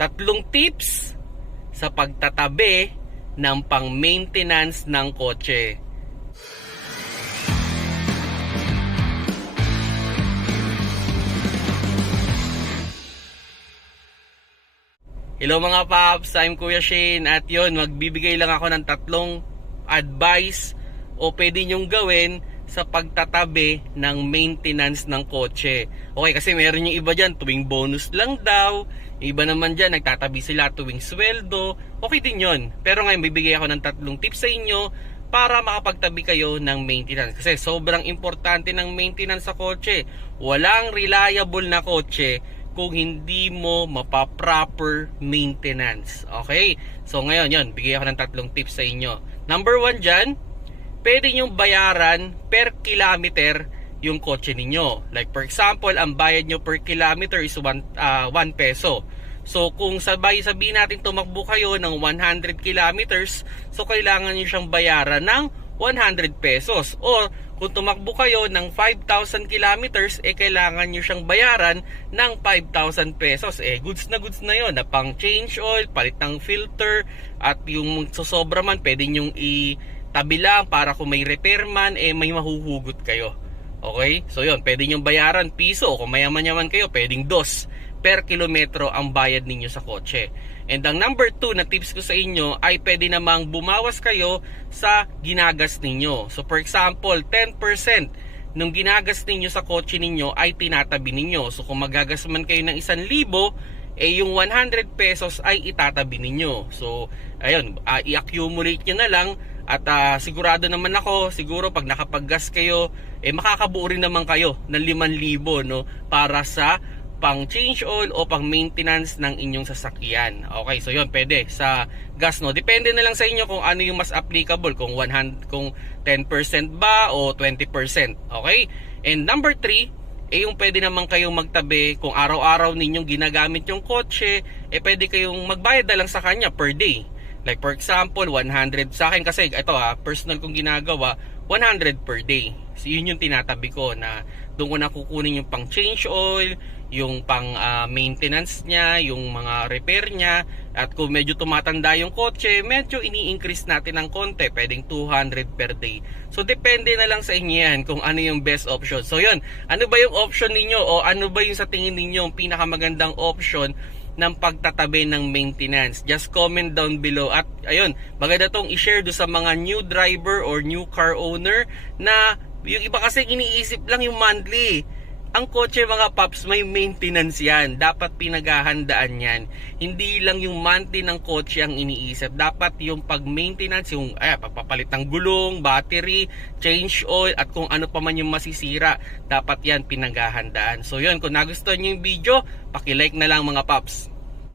tatlong tips sa pagtatabi ng pang-maintenance ng kotse. Hello mga paps, I'm Kuya Shane at yon magbibigay lang ako ng tatlong advice o pwede nyong gawin sa pagtatabi ng maintenance ng kotse. Okay, kasi meron yung iba dyan, tuwing bonus lang daw. Iba naman dyan, nagtatabi sila tuwing sweldo. Okay din yon. Pero ngayon, bibigay ako ng tatlong tips sa inyo para makapagtabi kayo ng maintenance. Kasi sobrang importante ng maintenance sa kotse. Walang reliable na kotse kung hindi mo mapa-proper maintenance. Okay? So ngayon, yon bigay ako ng tatlong tips sa inyo. Number one dyan, pwede nyong bayaran per kilometer yung kotse ninyo. Like for example, ang bayad nyo per kilometer is 1 uh, 1 peso. So kung sabay sabihin natin tumakbo kayo ng 100 kilometers, so kailangan nyo siyang bayaran ng 100 pesos. Or kung tumakbo kayo ng 5,000 kilometers, eh kailangan nyo siyang bayaran ng 5,000 pesos. Eh goods na goods na yon na pang change oil, palit ng filter, at yung sosobra man, pwede nyong itabi lang para kung may repair man, eh may mahuhugot kayo. Okay? So yun, pwede nyong bayaran piso. Kung mayaman-yaman kayo, pwedeng dos per kilometro ang bayad ninyo sa kotse. And ang number 2 na tips ko sa inyo ay pwede namang bumawas kayo sa ginagas ninyo. So for example, 10% nung ginagas ninyo sa kotse ninyo ay tinatabi ninyo. So kung magagas man kayo ng 1,000, eh yung 100 pesos ay itatabi ninyo. So ayun, uh, i-accumulate nyo na lang at ah, sigurado naman ako, siguro pag nakapaggas kayo, eh makakabuo rin naman kayo ng 5,000 no para sa pang change oil o pang maintenance ng inyong sasakyan. Okay, so yun, pwede sa gas no. Depende na lang sa inyo kung ano yung mas applicable, kung 100 kung 10% ba o 20%. Okay? And number 3, eh yung pwede naman kayong magtabi kung araw-araw ninyong ginagamit yung kotse, eh pwede kayong magbayad na lang sa kanya per day. Like for example, 100 sa akin kasi ito ha, personal kong ginagawa, 100 per day. So yun yung tinatabi ko na doon ko na kukunin yung pang change oil, yung pang ah, maintenance niya, yung mga repair niya, at kung medyo tumatanda yung kotse, medyo ini-increase natin ng konti, pwedeng 200 per day. So depende na lang sa inyo yan kung ano yung best option. So yun, ano ba yung option ninyo o ano ba yung sa tingin ninyo yung pinakamagandang option ng pagtatabi ng maintenance. Just comment down below. At ayun, maganda tong i-share do sa mga new driver or new car owner na yung iba kasi iniisip lang yung monthly. Ang kotse mga paps may maintenance yan. Dapat pinaghahandaan yan. Hindi lang yung monthly ng kotse ang iniisip. Dapat yung pag-maintenance, yung ay, pagpapalit ng gulong, battery, change oil, at kung ano pa man yung masisira. Dapat yan pinaghahandaan. So yun, kung nagustuhan nyo yung video, paki-like na lang mga paps.